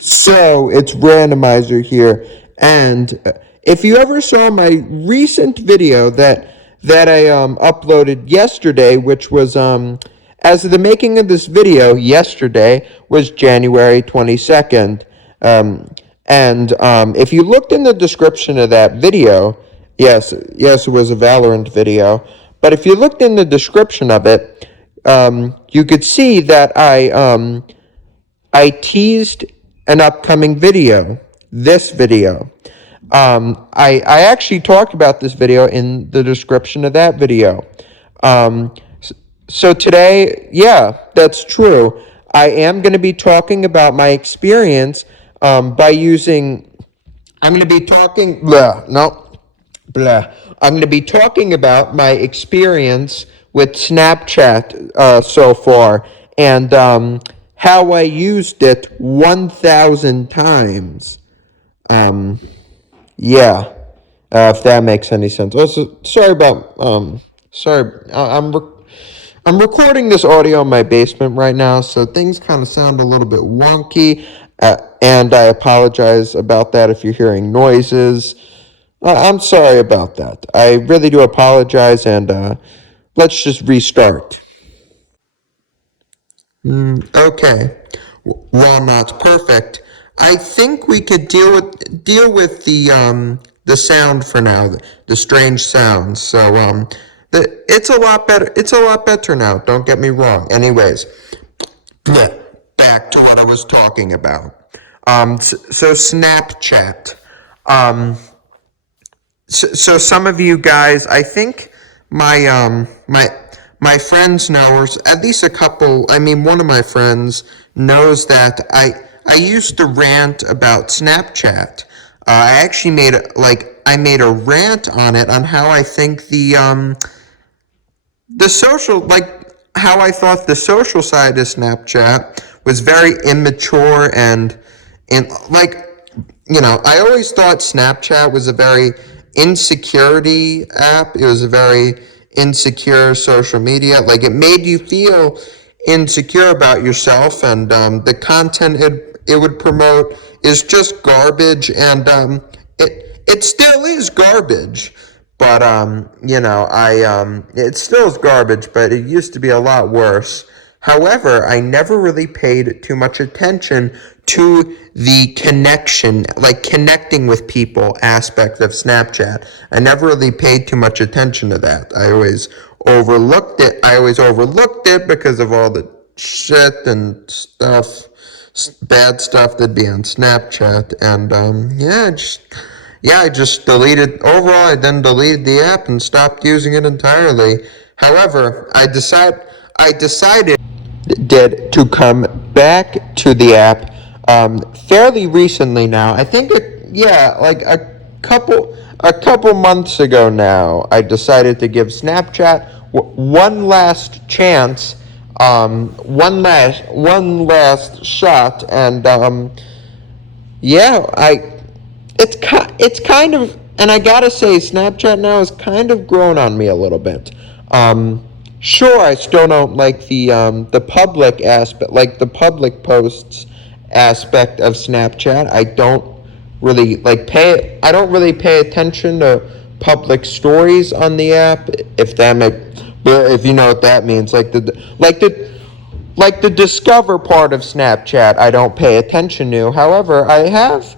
So it's Randomizer here, and if you ever saw my recent video that I uploaded yesterday, which was as of the making of this video, yesterday was January 22nd, and if you looked in the description of that video, yes, it was a Valorant video, but if you looked in the description of it, you could see that I teased an upcoming video, this video. I actually talked about this video in the description of that video. So today, yeah, that's true. I am going to be talking about my experience by using, I'm going to be talking, blah, no, blah. I'm going to be talking about my experience with Snapchat so far, and how I used it 1,000 times. Yeah, if that makes any sense. Also, sorry about, I'm recording this audio in my basement right now, so things kind of sound a little bit wonky, and I apologize about that if you're hearing noises. I'm sorry about that. I really do apologize, and let's just restart. Okay. While not perfect, I think we could deal with the sound for now, the strange sounds. So it's a lot better. It's a lot better now. Don't get me wrong. Anyways, back to what I was talking about. So Snapchat. So some of you guys, I think my friends know, or at least a couple. I mean, one of my friends knows that I used to rant about Snapchat. I actually made a rant on it, on how I think the social, like, how I thought the social side of Snapchat was very immature, and like, I always thought Snapchat was a very insecurity app. It was a very insecure social media. Like, it made you feel insecure about yourself, and the content it would promote is just garbage, and it still is garbage. But it still is garbage, but it used to be a lot worse. However, I never really paid too much attention to the connection, like connecting with people aspect of Snapchat. I never really paid too much attention to that. I always overlooked it. Because of all the shit and stuff, bad stuff that'd be on Snapchat. And I just deleted. Overall, I then deleted the app and stopped using it entirely. However, I decided did to come back to the app fairly recently now. I think like a couple months ago now. I decided to give Snapchat one last chance, one last shot, and it's kind of, and I gotta say, Snapchat now has kind of grown on me a little bit. Sure, I still don't like the public aspect, like the public posts aspect of Snapchat. I don't really I don't really pay attention to public stories on the app, if you know what that means. Like the discover part of Snapchat, I don't pay attention to. However, I have,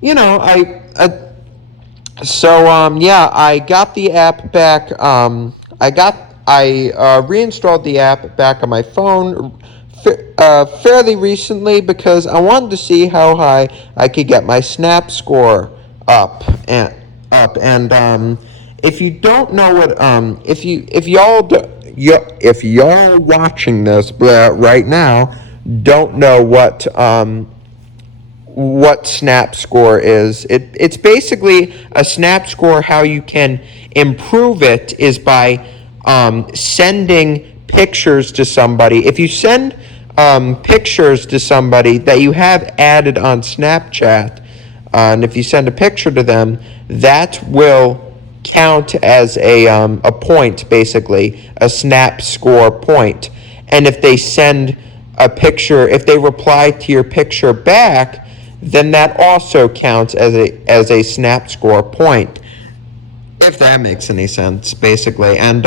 I got the app back. I reinstalled the app back on my phone fairly recently, because I wanted to see how high I could get my Snap score up. And if you don't know what if y'all watching this right now don't know what Snap score is, it's basically a Snap score. How you can improve it is by sending pictures to somebody. If you send pictures to somebody that you have added on Snapchat, and if you send a picture to them, that will count as a point, basically, a Snap score point. And if they send a picture, if they reply to your picture back, then that also counts as a snap score point, if that makes any sense, basically. And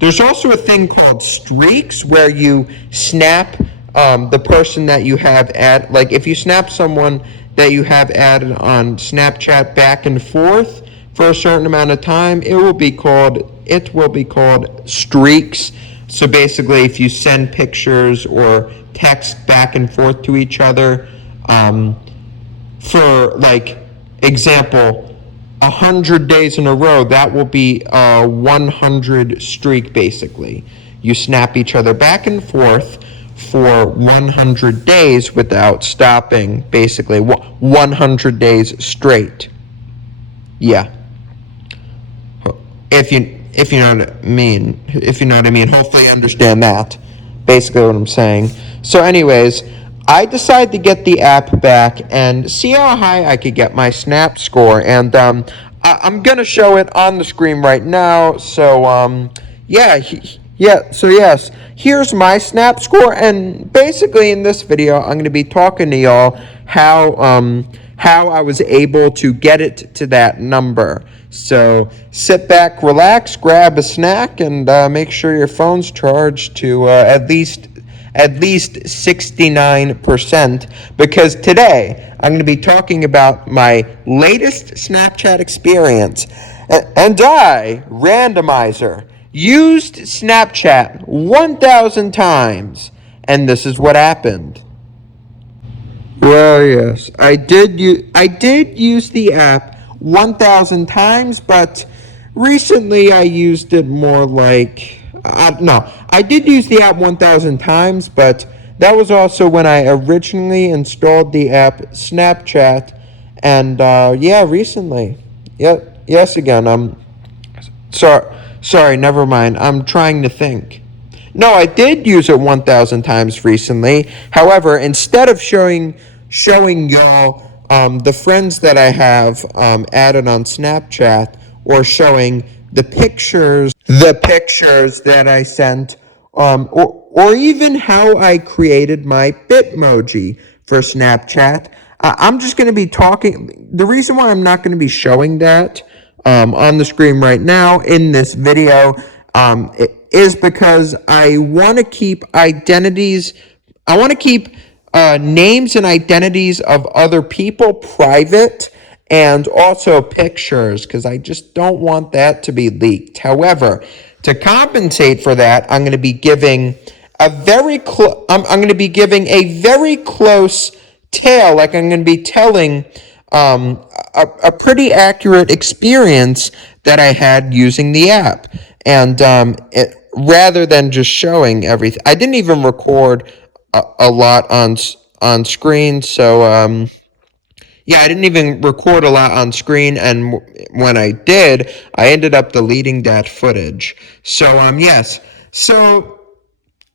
there's also a thing called streaks where you snap the person that you have like if you snap someone that you have added on Snapchat back and forth for a certain amount of time, it will be called streaks. So basically, if you send pictures or text back and forth to each other, for like example, 100 days in a row, that will be a 100 streak. Basically, you snap each other back and forth for 100 days without stopping. Basically, 100 days straight. Yeah. If you know what I mean. Hopefully you understand that. Basically what I'm saying. So anyways, I decided to get the app back and see how high I could get my snap score. And I'm going to show it on the screen right now. So so yes, here's my snap score. And basically in this video, I'm going to be talking to y'all how I was able to get it to that number. So sit back, relax, grab a snack, and make sure your phone's charged to at least 69%, because today I'm going to be talking about my latest Snapchat experience. And I, Randomizer, used Snapchat 1,000 times, and this is what happened. Well, yes, I did use the app 1,000 times, but recently I used it more like no, I did use the app 1,000 times, but that was also when I originally installed the app Snapchat, and recently. Yes again. Sorry, never mind. I'm trying to think. No, I did use it 1,000 times recently. However, instead of showing y'all the friends that I have added on Snapchat, or showing the pictures that I sent, or even how I created my Bitmoji for Snapchat, I'm just going to be talking. The reason why I'm not going to be showing that on the screen right now in this video is because I want to keep identities. I want to keep names and identities of other people private, and also pictures, because I just don't want that to be leaked. However, to compensate for that, I'm going to be giving a very close tale. Like, I'm going to be telling a pretty accurate experience that I had using the app, and rather than just showing everything. I didn't even record a lot on screen, so I didn't even record a lot on screen, and when I did, I ended up deleting that footage. So yes. So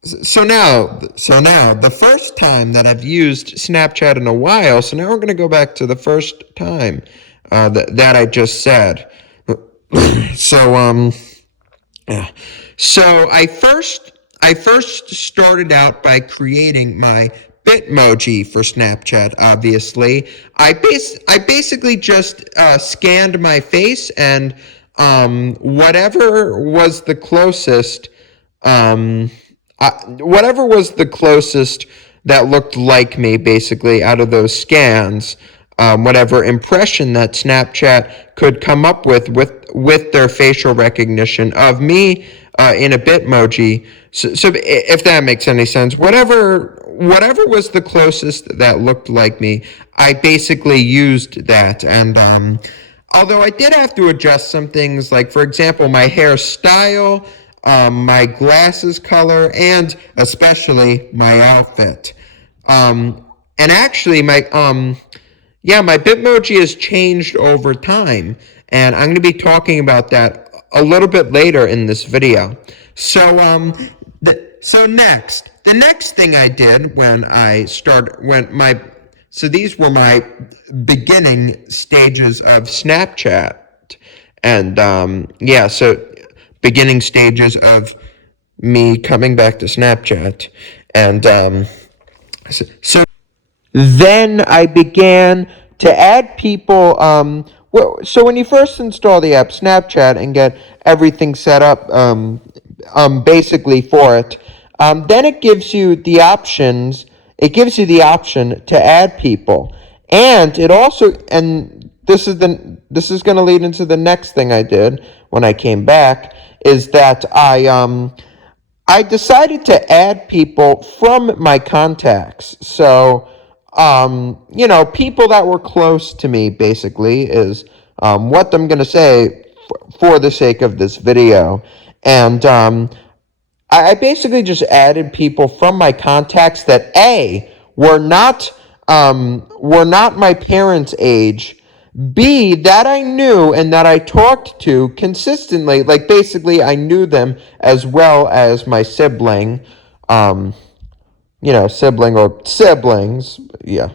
now, the first time that I've used Snapchat in a while. So now we're gonna go back to the first time that I just said. So yeah. So I first started out by creating my Bitmoji for Snapchat. Obviously, I basically just scanned my face, and whatever was the closest that looked like me, basically, out of those scans, whatever impression that Snapchat could come up with their facial recognition of me in a Bitmoji. So if that makes any sense, whatever was the closest that looked like me, I basically used that. And although I did have to adjust some things, like, for example, my hairstyle, my glasses color, and especially my outfit. And actually, my Bitmoji has changed over time, and I'm going to be talking about that a little bit later in this video. So the next thing I did these were my beginning stages of Snapchat, and so beginning stages of me coming back to Snapchat, and so Then I began to add people. So when you first install the app Snapchat and get everything set up, basically for it, then it gives you the options. It gives you the option to add people, and it also, and this is going to lead into the next thing I did when I came back, is that I decided to add people from my contacts. So, people that were close to me, basically, is what I'm going to say for the sake of this video. And I basically just added people from my contacts that were not my parents' age. B, that I knew and that I talked to consistently. Like, basically, I knew them as well as my sibling. Sibling or siblings. Yeah.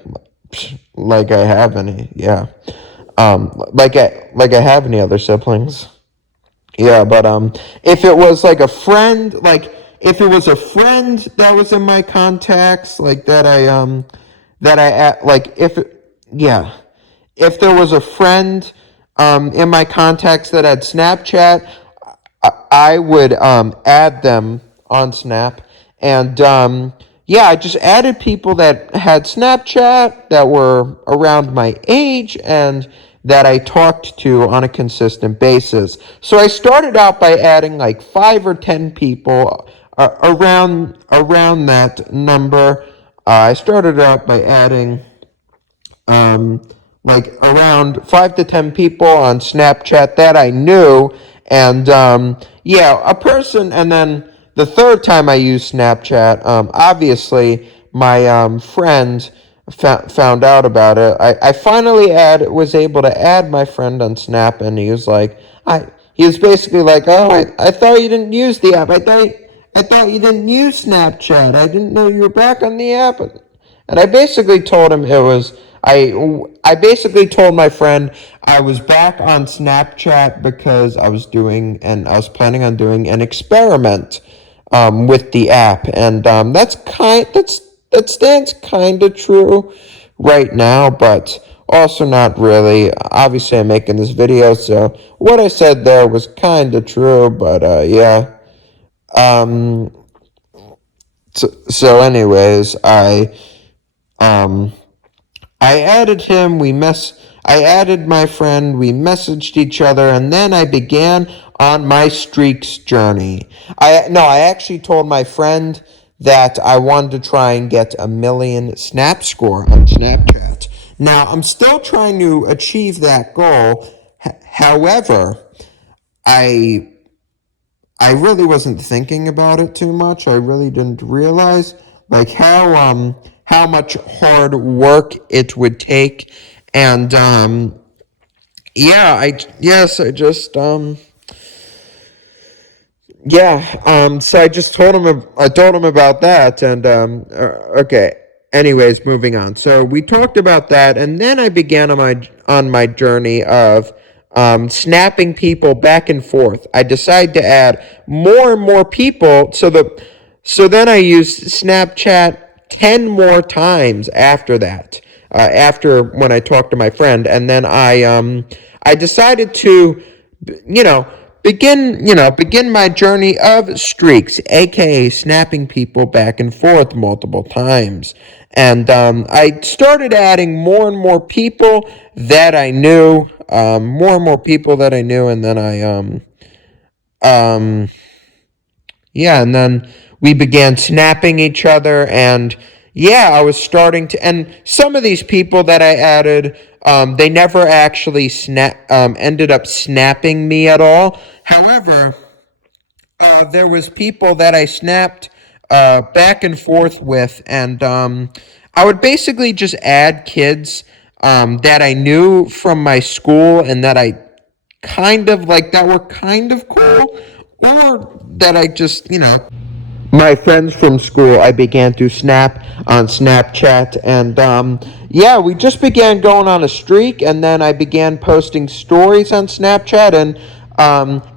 Like I have any. Yeah. Like I have any other siblings. Yeah, but if it was like a friend, like if it was a friend that was in my contacts, like like yeah, if there was a friend in my contacts that had Snapchat, I would add them on Snap, and yeah, I just added people that had Snapchat that were around my age and that I talked to on a consistent basis. So I started out by adding like 5 or 10 people around that number. I started out by adding like around 5 to 10 people on Snapchat that I knew, and yeah, a person. And then the third time I used Snapchat, obviously my friend found out about it. I finally was able to add my friend on Snap, and he was like, he was basically like, oh, I thought you didn't use the app. I thought you didn't use Snapchat. I didn't know you were back on the app. And I basically told him it was I basically told my friend I was back on Snapchat because I was planning on doing an experiment with the app, and that stands kind of true right now, but also not really. Obviously, I'm making this video, so what I said there was kind of true, but yeah. Um, so anyways, um, I added him, I added my friend, we messaged each other, and then I began on my streaks journey. I actually told my friend that I wanted to try and get a million snap score on Snapchat. Now, I'm still trying to achieve that goal. However, I I really wasn't thinking about it too much. I really didn't realize like how much hard work it would take, and yeah, I just yeah, so I told him about that, and okay. Anyways, moving on. So we talked about that, and then I began on my journey of snapping people back and forth. I decided to add more and more people, so then I used Snapchat 10 more times after that. After when I talked to my friend, and then I decided to, you know, begin my journey of streaks, aka snapping people back and forth multiple times. And I started adding more and more people that I knew, and then um, yeah, and then we began snapping each other, and yeah, I was starting to, and some of these people that I added, they never actually ended up snapping me at all. However, there was people that I snapped back and forth with, and I would basically just add kids that I knew from my school and that I kind of like that were kind of cool, or that I just, my friends from school, I began to snap on Snapchat, and yeah, we just began going on a streak, and then I began posting stories on Snapchat, and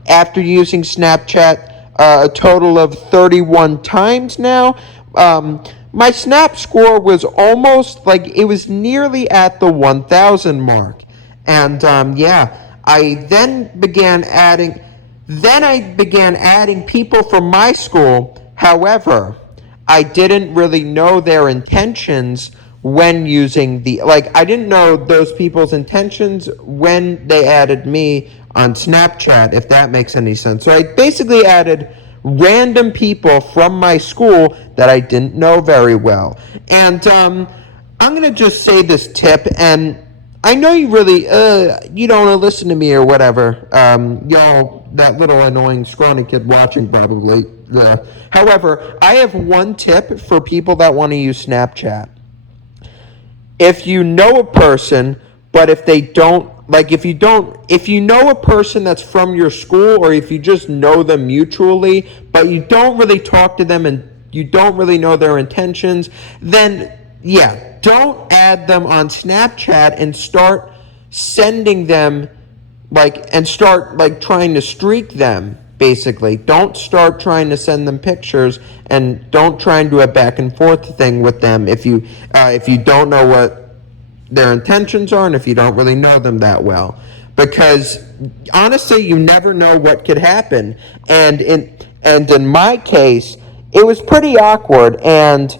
after using Snapchat a total of 31 times now, um, my Snap score was almost like it was nearly at the 1,000 mark. And yeah, then I began adding people from my school. However, I didn't really know their intentions when using I didn't know those people's intentions when they added me on Snapchat, if that makes any sense. So I basically added random people from my school that I didn't know very well. And I'm going to just say this tip, and I know you really, you don't want to listen to me or whatever. Y'all, that little annoying scrawny kid watching probably. However, I have one tip for people that want to use Snapchat. If you know a person, but if they don't, if you know a person that's from your school, or if you just know them mutually, but you don't really talk to them and you don't really know their intentions, then yeah, don't add them on Snapchat and start sending them and start trying to streak them. Basically, don't start trying to send them pictures, and don't try and do a back and forth thing with them if you don't know what their intentions are and if you don't really know them that well, because honestly you never know what could happen. And in my case, it was pretty awkward, and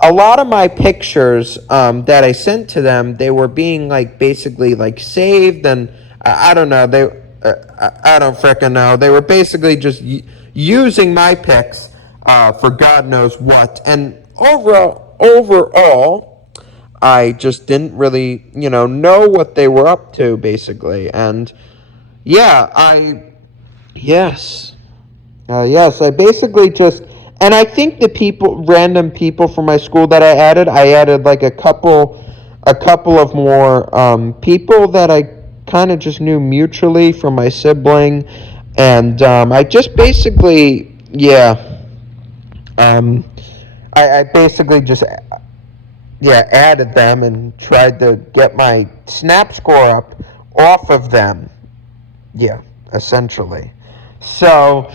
a lot of my pictures that I sent to them, they were being basically saved, and I don't know, I don't frickin' know, they were basically just using my pics for God knows what. And overall I just didn't really, know what they were up to, basically. And yeah, yes, yes, I basically just, and I think random people from my school that I added like a couple of more people that I kind of just knew mutually from my sibling, and I just basically, yeah, um, I basically just added them and tried to get my snap score up off of them. Yeah, essentially. So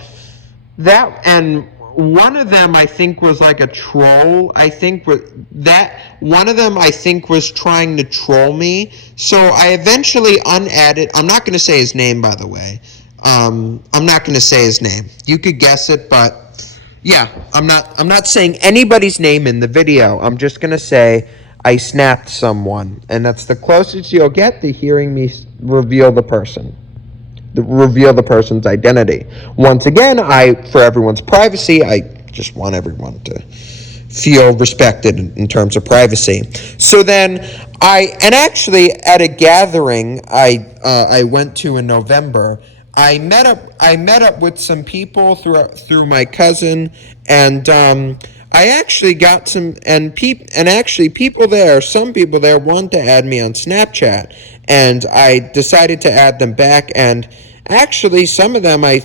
that, and one of them I think was like a troll. I think that one of them I think was trying to troll me. So I eventually unadded. I'm not going to say his name, by the way. I'm not going to say his name. You could guess it, but yeah, I'm not saying anybody's name in the video. I'm just going to say I snapped someone, and that's the closest you'll get to hearing me reveal the person's identity. Once again, for everyone's privacy, I just want everyone to feel respected in terms of privacy. So then actually at a gathering I went to in November, I met up with some people through my cousin, and I actually got some people there wanted to add me on Snapchat, and I decided to add them back. And actually some of them I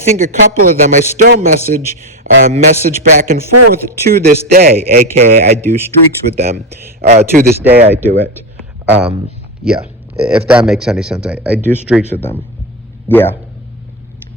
think a couple of them I still message back and forth to this day, aka I do streaks with them. To this day I do it. Yeah, if that makes any sense. I do streaks with them. Yeah,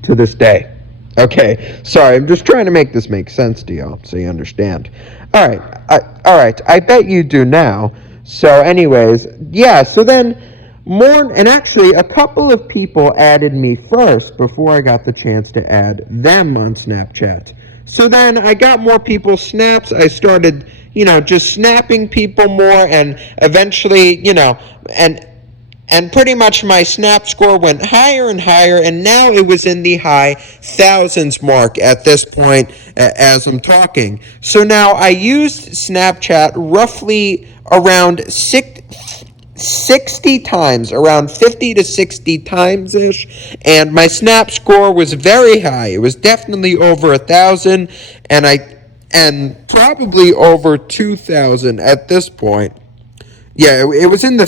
to this day. Okay, sorry, I'm just trying to make this make sense to y'all so you understand. All right, I bet you do now. So anyways, yeah, so then and actually a couple of people added me first before I got the chance to add them on Snapchat. So then I got more people's snaps. I started, just snapping people more, and eventually, and pretty much my snap score went higher and higher, and now it was in the high thousands mark at this point as I'm talking. So now I used Snapchat roughly around 60 times, around 50 to 60 times ish, and my snap score was very high. It was definitely over 1,000, and probably over 2,000 at this point. Yeah, it was in the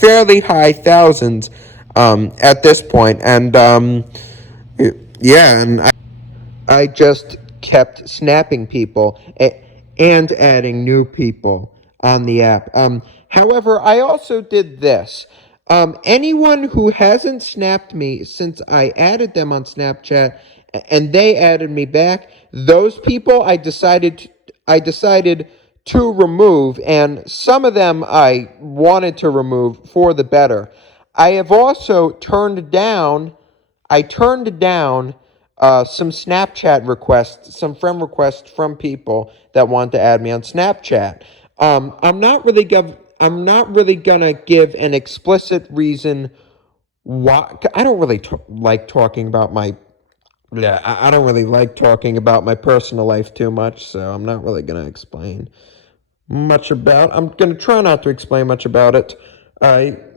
fairly high thousands at this point, and yeah, and I just kept snapping people and adding new people on the app. However, I also did this. Anyone who hasn't snapped me since I added them on Snapchat and they added me back, those people I decided to remove, and some of them I wanted to remove for the better. I have also turned down some Snapchat requests, some friend requests from people that want to add me on Snapchat. I'm not really gonna give an explicit reason why. I don't really like talking about my. Yeah, I don't really like talking about my personal life too much, so I'm not really gonna explain much about. I'm gonna try not to explain much about it.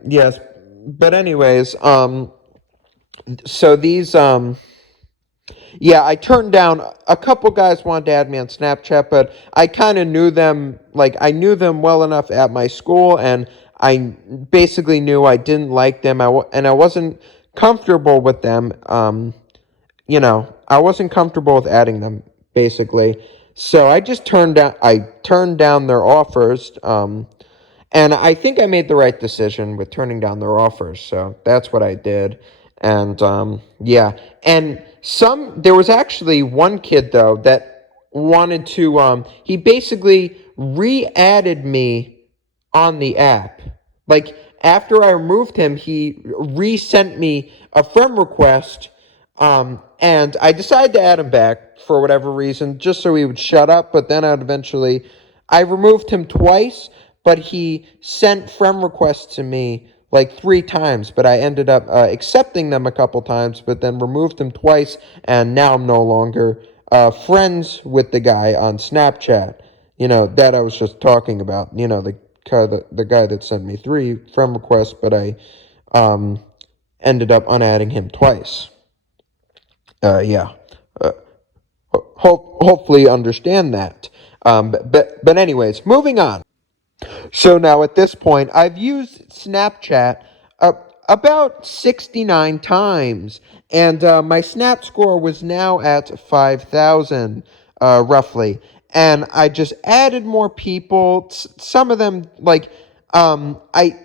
Yes, but anyways, so these yeah, I turned down a couple guys wanted to add me on Snapchat, but I kind of knew them, like I knew them well enough at my school, and I basically knew I didn't like them. And I wasn't comfortable with them. I wasn't comfortable with adding them basically. So I turned down their offers. And I think I made the right decision with turning down their offers. So that's what I did. And yeah. And there was actually one kid, though, that wanted to, he basically re added me on the app. Like, after I removed him, he resent me a friend request. And I decided to add him back for whatever reason, just so he would shut up. But then I removed him twice, but he sent friend requests to me like 3 times. But I ended up accepting them a couple times, but then removed him twice. And now I'm no longer friends with the guy on Snapchat. That I was just talking about. The guy that sent me 3 friend requests, but I ended up unadding him twice. Yeah. Uh, Hopefully you understand that. But anyways, moving on. So now at this point, I've used Snapchat about 69 times, and my Snap score was now at 5,000, roughly. And I just added more people. Some of them, like, I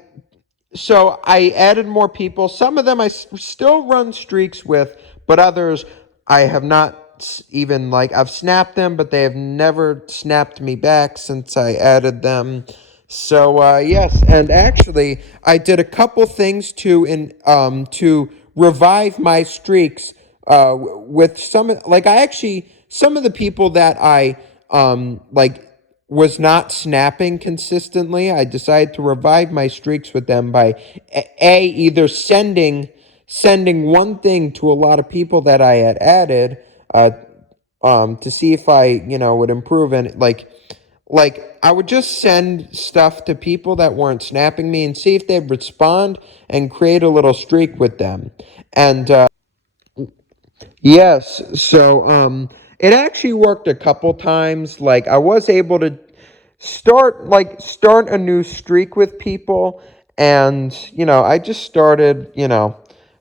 so I added more people. Some of them still run streaks with, but others I have not even, like, I've snapped them, but they have never snapped me back since I added them. So yes, and actually I did a couple things to revive my streaks with some of the people that I like was not snapping consistently. I decided to revive my streaks with them by either sending one thing to a lot of people that I had added to see if I would improve, and like I would just send stuff to people that weren't snapping me and see if they'd respond and create a little streak with them. And yes, so it actually worked a couple times. Like, I was able to start a new streak with people, and I just started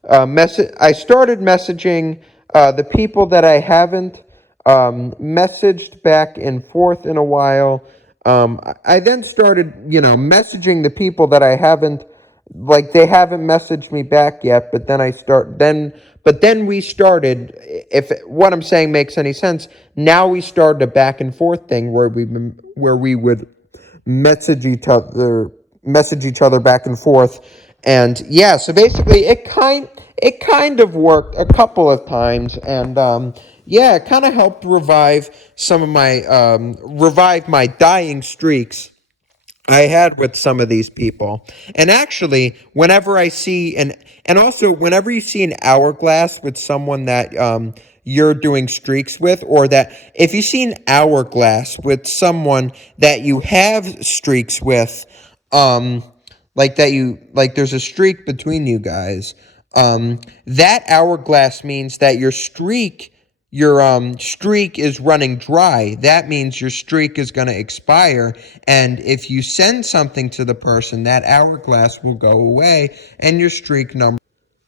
I started messaging the people that I haven't messaged back and forth in a while. I then started messaging the people that I haven't, like, they haven't messaged me back yet, but then we started, if what I'm saying makes any sense, now we started a back and forth thing where we would message each other back and forth. And yeah, so basically it kind of worked a couple of times. And yeah, it kind of helped revive my dying streaks I had with some of these people. And actually, and also whenever you see an hourglass with someone that you're doing streaks with, or that if you see an hourglass with someone that you have streaks with, um, there's a streak between you guys, that hourglass means that your streak is running dry. That means your streak is going to expire, and if you send something to the person, that hourglass will go away and your streak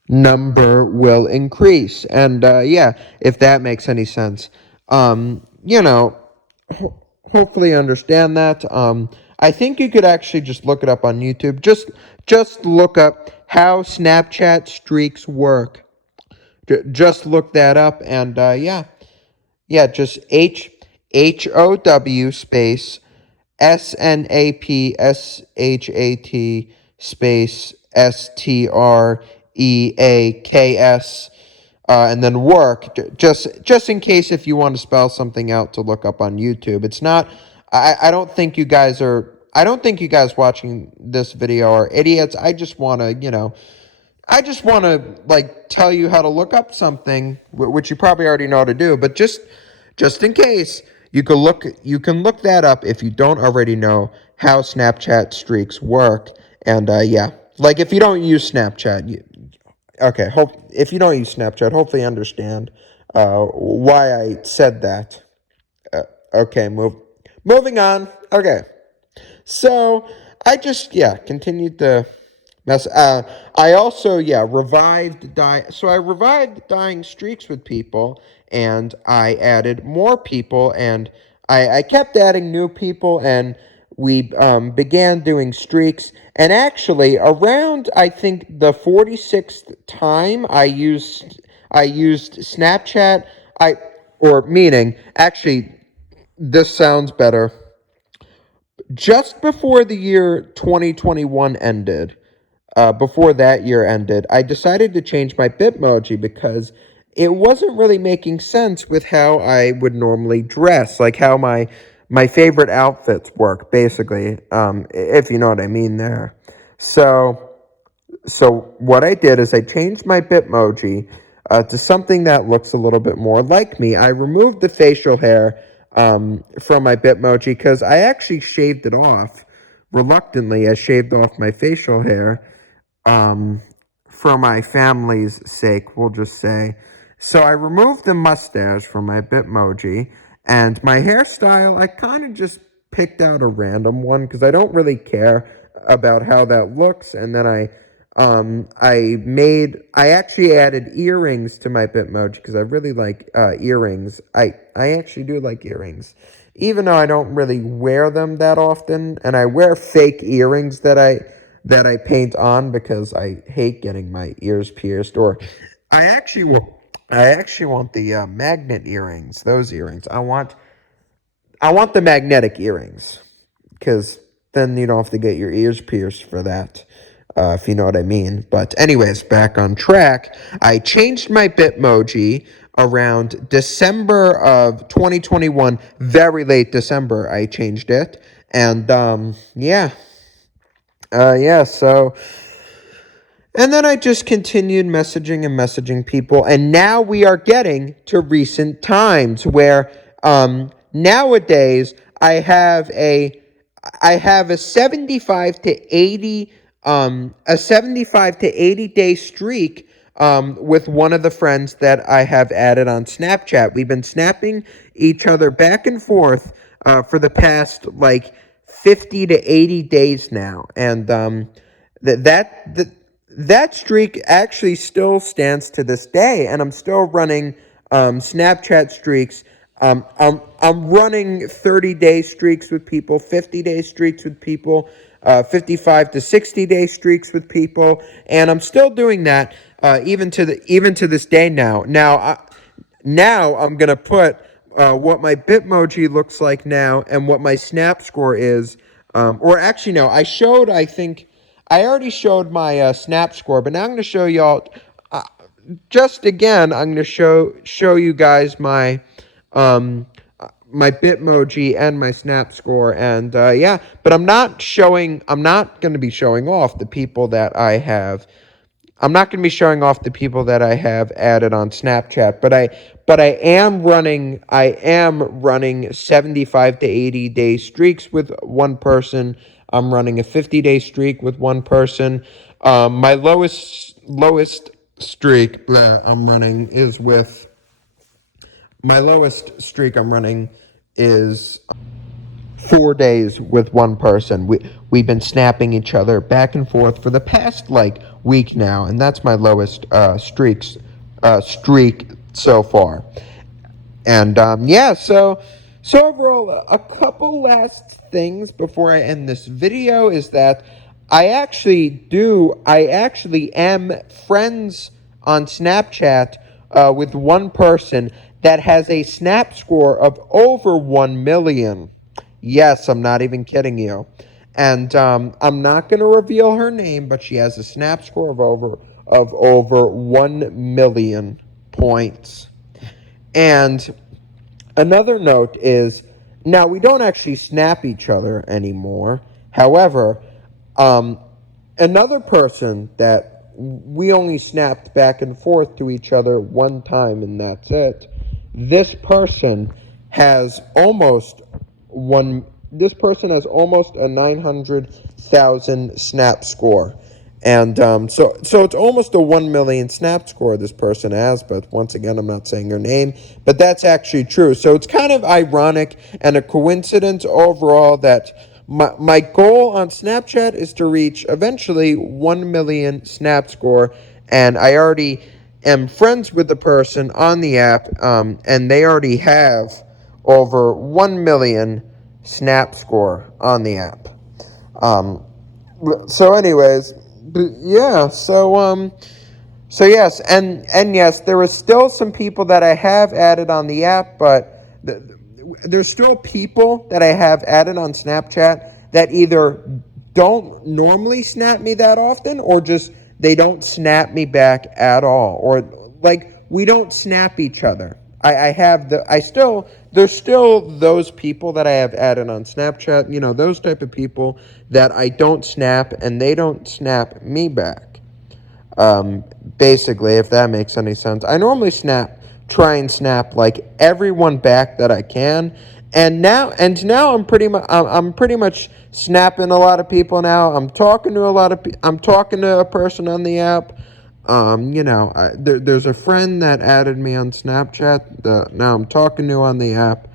number will increase. And yeah, if that makes any sense. You know, hopefully you understand that. I think you could actually just look it up on YouTube. Just look up how Snapchat streaks work. Just look that up, and yeah. Yeah, just HOW space SNAPSHAT space STREAKS, and then work. Just in case if you want to spell something out to look up on YouTube. It's not. I don't think you guys are. I don't think you guys watching this video are idiots. I just want to, I just want to like tell you how to look up something, which you probably already know how to do, but just in case, you can look that up if you don't already know how Snapchat streaks work. And yeah, like if you don't use Snapchat, okay, if you don't use Snapchat, hopefully you understand why I said that. Okay, moving on. Okay. So I just continued to mess. I also revived die. So I revived dying streaks with people, and I added more people, and I kept adding new people, and we began doing streaks. And actually, around I think the 46th time I used Snapchat. Or meaning actually this sounds better. Just before the year 2021 ended, before that year ended, I decided to change my Bitmoji because it wasn't really making sense with how I would normally dress, like how my favorite outfits work, basically, if you know what I mean there. So so what I did is I changed my Bitmoji to something that looks a little bit more like me. I removed the facial hair from my Bitmoji because I actually shaved it off. Reluctantly, I shaved off my facial hair um, for my family's sake, we'll just say. So I removed the mustache from my Bitmoji, and my hairstyle, I kind of just picked out a random one because I don't really care about how that looks. And then I actually added earrings to my Bitmoji because I really like earrings. I actually do like earrings, even though I don't really wear them that often, and I wear fake earrings that I paint on because I hate getting my ears pierced. Or I actually want the magnet earrings. Those earrings. I want the magnetic earrings because then you don't have to get your ears pierced for that. If you know what I mean. But anyways, back on track. I changed my Bitmoji around December of 2021, very late December. I changed it, and so. And then I just continued messaging and messaging people. And now we are getting to recent times where nowadays I have a 75 to 80 day streak with one of the friends that I have added on Snapchat. We've been snapping each other back and forth for the past like 50 to 80 days now. And that that that streak actually still stands to this day, and I'm still running Snapchat streaks. I'm running 30-day streaks with people, 50-day streaks with people, 55 to 60-day streaks with people, and I'm still doing that even to this day now. Now I'm gonna put what my Bitmoji looks like now and what my Snap score is. Or actually, no, I think I already showed my Snap score, but now I'm going to show y'all. Just again, I'm going to show you guys um, my Bitmoji and my Snap score, and but I'm not showing. I'm not going to be showing off the people that I have. I'm not going to be showing off the people that I have added on Snapchat, but I am running 75 to 80 day streaks with one person. I'm running a 50-day streak with one person. My lowest streak I'm running is with my lowest streak I'm running is 4 days with one person. We've been snapping each other back and forth for the past like week now, and that's my lowest streak so far. And so overall, a couple last things before I end this video is that I actually am friends on Snapchat with one person. that has a Snap score of over 1 million. Yes, I'm not even kidding you. And I'm not going to reveal her name, but she has a Snap score of over 1 million points. And another note is, now we don't actually snap each other anymore. However, another person that we only snapped back and forth to each other one time, and that's it. This person has almost one. This person has almost a 900,000 snap score, and so it's almost a 1 million snap score this person has. But once again, I'm not saying her name, but that's actually true. So it's kind of ironic and a coincidence overall that my goal on Snapchat is to reach eventually 1 million snap score, and I already am friends with the person on the app, and they already have over 1 million snap score on the app. So anyways, yeah, so yes, and yes, there are still some people that I have added on the app, but there's still people that I have added on Snapchat that either don't normally snap me that often, or just they don't snap me back at all, or like we don't snap each other. There's still those people that I have added on Snapchat, those type of people that I don't snap and they don't snap me back. Basically, if that makes any sense. I normally try and snap like everyone back that I can. And now I'm pretty much snapping a lot of people now. I'm talking to a person on the app. There's a friend that added me on Snapchat. Now I'm talking to on the app.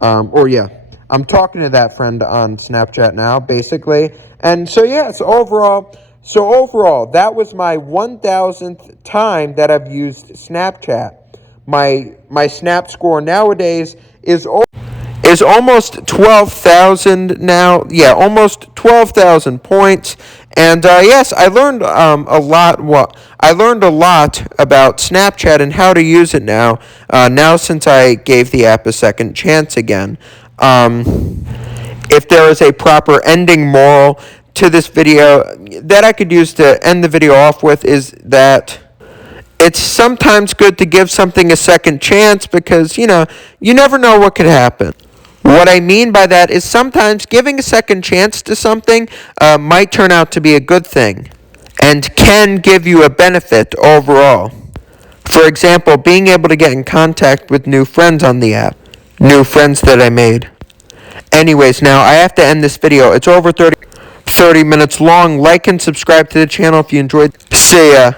I'm talking to that friend on Snapchat now, basically. And so overall, that was my 1,000th time that I've used Snapchat. My Snap score nowadays is almost 12,000 now. Yeah, almost 12,000 points. And yes, I learned a lot. I learned a lot about Snapchat and how to use it now. Now since I gave the app a second chance again. If there is a proper ending moral to this video that I could use to end the video off with, is that it's sometimes good to give something a second chance, because you never know what could happen. What I mean by that is sometimes giving a second chance to something might turn out to be a good thing and can give you a benefit overall. For example, being able to get in contact with new friends on the app. New friends that I made. Anyways, now I have to end this video. It's over 30 minutes long. Like and subscribe to the channel if you enjoyed. See ya.